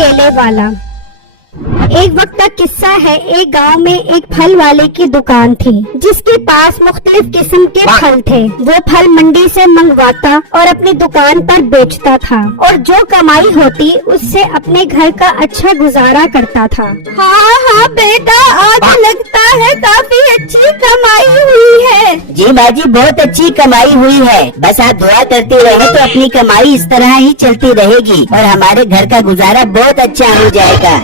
केले वाला। एक वक्त का किस्सा है। एक गांव में एक फल वाले की दुकान थी जिसके पास मुख्तलिफ किस्म के फल थे। वो फल मंडी से मंगवाता और अपनी दुकान पर बेचता था और जो कमाई होती उससे अपने घर का अच्छा गुजारा करता था। हाँ हाँ बेटा, आज लगता है काफी अच्छी कमाई हुई है। जी माँ जी, बहुत अच्छी कमाई हुई है। बस आप दुआ करते रहे तो अपनी कमाई इस तरह ही चलती रहेगी और हमारे घर का गुजारा बहुत अच्छा हो जाएगा।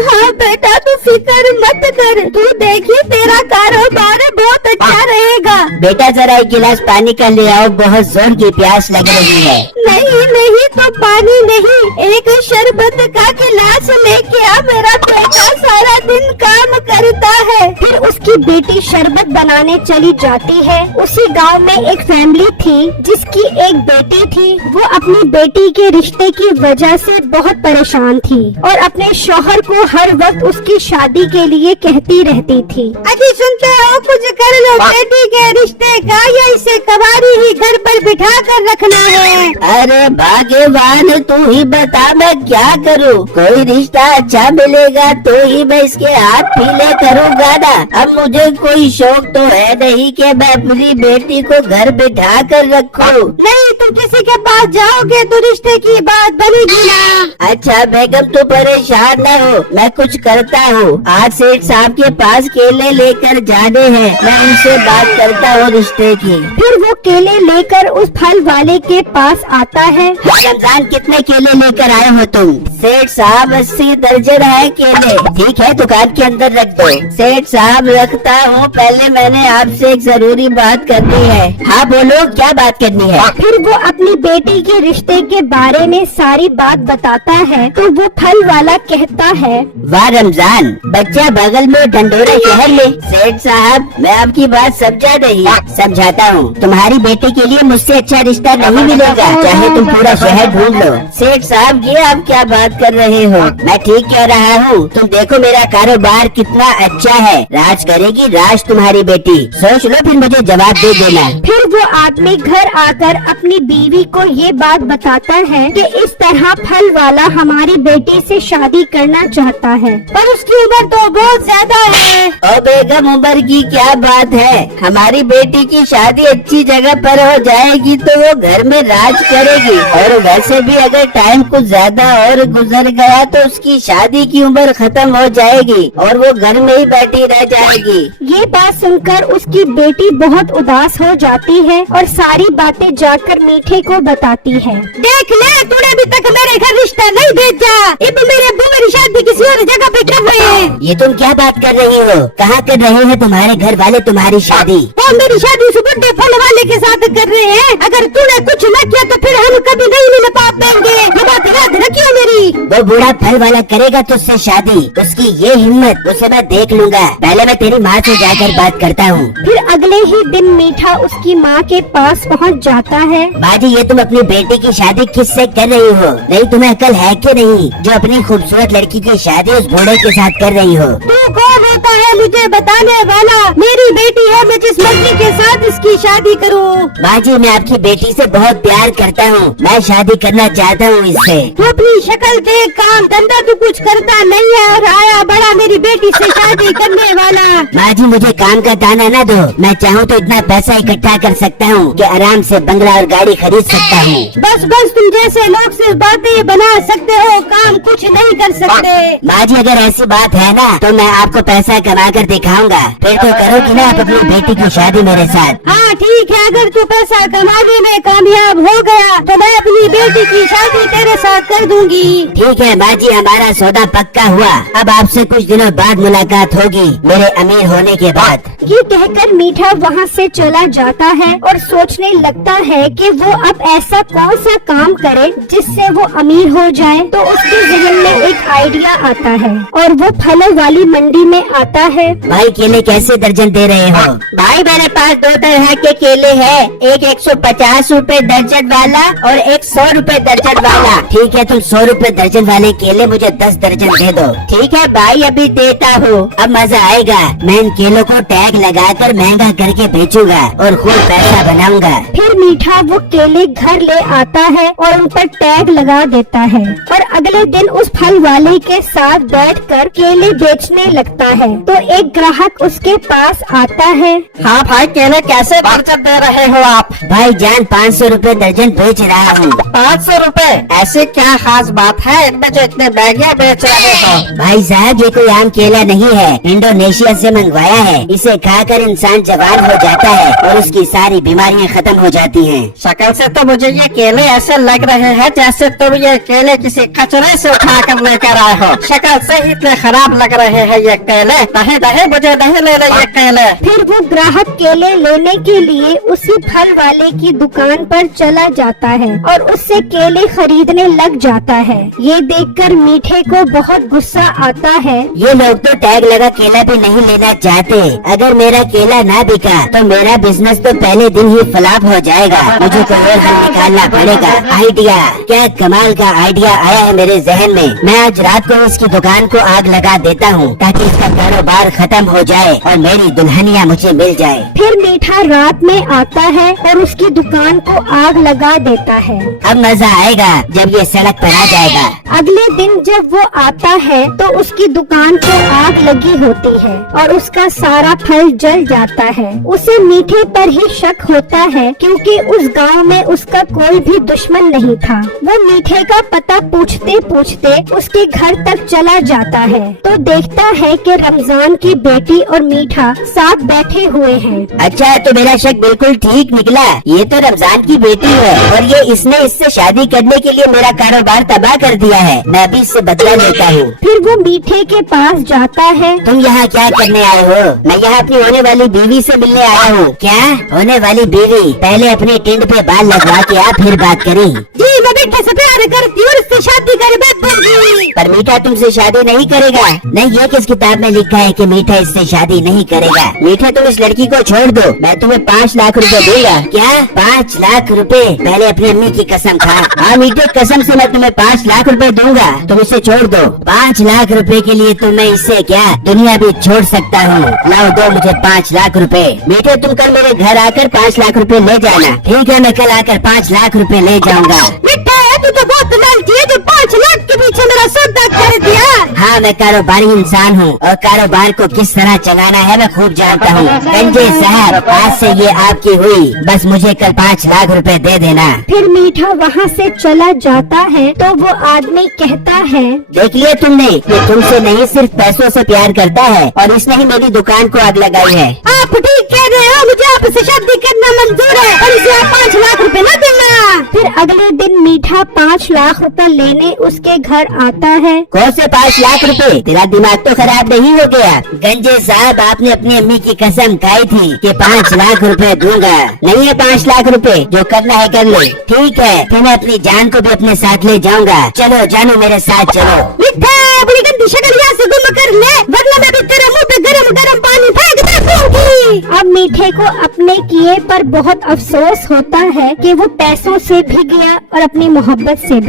हाँ बेटा, तू फिक्र मत कर, तू देखी तेरा कारोबार बहुत अच्छा रहेगा। बेटा जरा एक गिलास पानी का ले आओ, बहुत जोर की प्यास लग रही है। नहीं तो पानी नहीं, एक शरबत का गिलास लेके आ, मेरा बेटा सारा दिन काम करता है। फिर उसकी बेटी शरबत बनाने चली जाती है। उसी गांव में एक फैमिली थी जिसकी एक बेटी थी। वो अपनी बेटी के रिश्ते की वजह से बहुत परेशान थी और अपने शौहर को हर वक्त उसकी शादी के लिए कहती रहती थी। अजी सुनते हो, कुछ कर लो बेटी के रिश्ते का, या इसे कबाड़ी ही घर पर बिठा कर रखना है। अरे भाग्यवान, तू ही बता मैं क्या करूँ। कोई रिश्ता अच्छा मिलेगा तो ही मैं इसके हाथ पीले करूँगा ना। अब मुझे कोई शौक तो है नहीं कि मैं अपनी बेटी को घर बिठा कर रखूँ। नहीं, तुम किसी के पास जाओगे तो रिश्ते की बात बनेगी ना। अच्छा बेगम, तू परेशान न हो, मैं कुछ करता हूँ। आज सेठ साहब के पास केले लेकर जाने हैं, मैं उनसे बात करता हूँ रिश्ते की। फिर वो केले लेकर उस फल वाले के पास आता है। रमजान, कितने केले लेकर आए हो तुम? सेठ साहब 80 दर्जन है केले। ठीक है, दुकान के अंदर रख दो। सेठ साहब रखता हूँ, पहले मैंने आपसे एक जरूरी बात करनी है। हाँ बोलो, क्या बात करनी है? फिर वो अपनी बेटी के रिश्ते के बारे में सारी बात बताता है तो वो फल वाला कहता है, वाह रमजान, बच्चा बगल में ढंढोरा शहर में। सेठ साहब, मैं आपकी बात समझा नहीं, समझाता हूँ। तुम्हारी बेटी के लिए मुझसे अच्छा रिश्ता नहीं मिलेगा, चाहे तुम पूरा शहर ढूंढ लो। सेठ साहब, ये आप क्या बात कर रहे हो? मैं ठीक कह रहा हूँ। तुम देखो मेरा कारोबार कितना अच्छा है। राज करेगी राज तुम्हारी बेटी। सोच लो, फिर मुझे जवाब दे देना। फिर वो आदमी घर आकर अपनी बीवी को ये बात बताता है कि इस तरह फल वाला हमारी बेटी से शादी करना चाहता है, पर उसकी उम्र तो बहुत ज्यादा है। ओ बेगम, उम्र की क्या बात है? हमारी बेटी की शादी अच्छी जगह पर हो जाएगी तो वो घर में राज करेगी। और वैसे भी अगर टाइम कुछ ज्यादा और गुजर गया तो उसकी शादी की उम्र खत्म हो जाएगी और वो घर में ही बैठी रह जाएगी। ये बात सुनकर उसकी बेटी बहुत उदास हो जाती है और सारी बातें जाकर मीठे को बताती है। देख ले, तूने अभी तक मेरे घर रिश्ता नहीं भेजा, अब मेरे अब्बू मेरी शादी किसी और जगह पे कर रहे हैं। ये तुम क्या बात कर रही हो? कहाँ कर रहे हैं तुम्हारे घर वाले तुम्हारी शादी? वो मेरी शादी उस बुड्ढे फल वाले के साथ कर रहे हैं। अगर तूने कुछ न किया तो फिर हम कभी नहीं मिल पाएंगे, ये बात याद रखियो मेरी। वो बूढ़ा फल वाला करेगा तुझसे शादी, उसकी ये हिम्मत, उसे मैं देख लूँगा। पहले मैं तेरी माँ से जाकर बात करता हूँ। फिर अगले ही दिन मीठा उसकी माँ के पास पहुँच जाता है। माँ जी, ये तुम अपनी बेटी की शादी किससे कर रही हो? नहीं, तुम्हें अकल है कि नहीं, जो अपनी खूबसूरत लड़की की शादी उस बूढ़े के साथ कर रही हो? तू कौन होता है मुझे बताने वाला? मेरी बेटी है, मैं जिस लड़की के साथ इसकी शादी करूँ। माँ जी, मैं आपकी बेटी से बहुत प्यार करता हूँ, मैं शादी करना चाहता हूँ इससे। तू अपनी शक्ल देख, काम धंधा तू कुछ करता नहीं है और आया बड़ा मेरी बेटी से शादी करने वाला। माँ जी, मुझे काम का दाना न दो, मैं चाहूँ तो इतना पैसा इकट्ठा कर सकता हूँ कि आराम से बंगला और गाड़ी खरीद सकता हूँ। बस तुम जैसे लोग सिर्फ बातें बना सकते हो, काम कुछ नहीं कर सकते। माँ जी, अगर ऐसी बात है ना तो मैं आपको पैसा कमा कर दिखाऊंगा, फिर तो करोगी ना आप अपनी बेटी की शादी मेरे साथ? हाँ ठीक है, अगर तू पैसा कमाने में कामयाब हो गया तो मैं अपनी बेटी की शादी तेरे साथ कर दूंगी। ठीक है माँ जी, हमारा सौदा पक्का हुआ। अब आपसे कुछ दिनों बाद मुलाकात होगी, मेरे अमीर होने के बाद। ये कहकर मीठा वहाँ से चला जाता है और सोचने लगता है कि वो अब ऐसा कौन सा काम करे जिससे वो अमीर हो जाए। तो उसके ज़हन में एक आइडिया आता है और वो फलों वाली मंडी में आता आता है। भाई केले कैसे दर्जन दे रहे हो? भाई मेरे पास दो तरह के केले हैं, एक 150 रुपए दर्जन वाला और एक 100 रुपए दर्जन वाला। ठीक है, तुम 100 रुपए दर्जन वाले केले मुझे 10 दर्जन दे दो। ठीक है भाई, अभी देता हूँ। अब मजा आएगा, मैं इन केलों को टैग लगाकर महंगा करके बेचूंगा और खूब पैसा बनाऊंगा। फिर मीठा वो केले घर ले आता है और उन पर टैग लगा देता है और अगले दिन उस फल वाले के साथ बैठकर केले बेचने लगता है। तो एक ग्राहक उसके पास आता है। हाँ भाई, केले कैसे दर्जन दे रहे हो आप? भाई जान 500 रुपए दर्जन बेच रहा हूँ। 500 रुपए? ऐसी क्या खास बात है इनमें जो इतने महंगे बेच रहे हो? भाई साहब, ये कोई आम केला नहीं है, इंडोनेशिया से मंगवाया है। इसे खाकर इंसान जवान हो जाता है और उसकी सारी बीमारियाँ खत्म हो जाती हैं। शक्ल से तो मुझे ये केले ऐसे लग रहे हैं जैसे तुम ये केले किसी कचरे से उठा कर लेकर आए हो। शक्ल से ही इतने खराब लग रहे हैं ये केले। नहीं, मुझे नहीं लेने ये केले। फिर वो ग्राहक केले लेने के लिए उसी फल वाले की दुकान पर चला जाता है और उससे केले खरीदने लग जाता है। ये देखकर मीठे को बहुत गुस्सा आता है। ये लोग तो टैग लगा केला भी नहीं लेना चाहते। अगर मेरा केला ना बिका तो मेरा बिजनेस तो पहले दिन ही फ्लॉप हो जाएगा। मुझे कोई और हल निकालना पड़ेगा। आइडिया, क्या कमाल का आइडिया आया है मेरे जहन में। मैं आज रात को इसकी दुकान को आग लगा देता हूँ ताकि इसका कारोबार खत्म हो जाए और मेरी दुल्हनिया मुझे मिल जाए। फिर मीठा रात में आता है और उसकी दुकान को आग लगा देता है। अब मजा आएगा जब ये सड़क पर आ जाएगा। अगले दिन जब वो आता है तो उसकी दुकान को आग लगी होती है और उसका सारा फल जल जाता है। उसे मीठे पर ही शक होता है क्योंकि उस गांव में उसका कोई भी दुश्मन नहीं था। वो मीठे का पता पूछते पूछते उसके घर तक चला जाता है तो देखता है कि रमजान की बेटी और मीठा साथ बैठे हुए हैं। अच्छा, तो मेरा शक बिल्कुल ठीक निकला। ये तो रमजान की बेटी है और ये इसने इससे शादी करने के लिए मेरा कारोबार तबाह कर दिया है। मैं अभी इससे बदला लेता हूँ। फिर वो मीठे के पास जाता है। तुम यहाँ क्या करने आए हो? मैं यहाँ अपनी होने वाली बीवी से मिलने आया हूँ। क्या होने वाली बीवी? पहले अपने टिंड पे बाल लगवा के आ, फिर बात करें। जी, मैं मीठे से प्यार करती हूँ, इससे शादी कर दूंगी। पर मीठा तुमसे शादी नहीं करेगा। नहीं, ये किस किताब में लिखा है कि मीठा इससे शादी नहीं करेगा? मीठा, तुम इस लड़की को छोड़ दो, मैं तुम्हें 5 लाख रुपए दूंगा। क्या 5 लाख रुपए? पहले अपनी अम्मी की कसम खा। हाँ मीठे, कसम से मैं तुम्हें 5 लाख रुपए दूंगा, तुम इसे छोड़ दो। 5 लाख रुपए के लिए तो मैं इससे क्या दुनिया भी छोड़ सकता हूँ। लाओ, दो मुझे 5 लाख रुपए। मीठे, तुम कल मेरे घर आकर 5 लाख रुपए ले जाना। ठीक है, मैं कल आकर 5 लाख रुपए ले जाऊंगा। मीठा, तू तो बहुत लालची है जो 5 लाख के पीछे मेरा सौदा कर दिया। हाँ, मैं कारोबारी इंसान हूँ और कारोबार को किस तरह चलाना है मैं खूब जानता हूँ। गंजे साहब, आज से ये आपकी हुई, बस मुझे कल 5 लाख रुपए दे देना। फिर मीठा वहाँ से चला जाता है तो वो आदमी कहता है, देख लिया तुमने, ये तुमसे नहीं सिर्फ पैसों से प्यार करता है और इसने ही मेरी दुकान को आग लगाई है। आप ठीक कह रहे हो, मुझे आपसे शादी करना मंजूर है और इसे आप 5 लाख रुपए न देना। फिर अगले दिन मीठा 5 लाख रुपए लेने उसके घर आता है। कौन से 5 लाख रुपए? तेरा दिमाग तो खराब नहीं हो गया? गंजे साहब, आपने अपनी अम्मी की कसम खाई थी कि 5 लाख रुपए दूंगा। नहीं है 5 लाख रुपए, जो करना है कर ले। ठीक है, फिर मैं अपनी जान को भी अपने साथ ले जाऊंगा। चलो जानू, मेरे साथ चलो। मीठा, अपनी गंदी शक्ल यहाँ से गुम कर ले, वरना मैं भी तेरे मुंह पे गरम गरम पानी फेंक दूंगी। अब मीठे को अपने किए पर बहुत अफसोस होता है कि वो पैसों से भी गया और अपनी मोहब्बत से भी।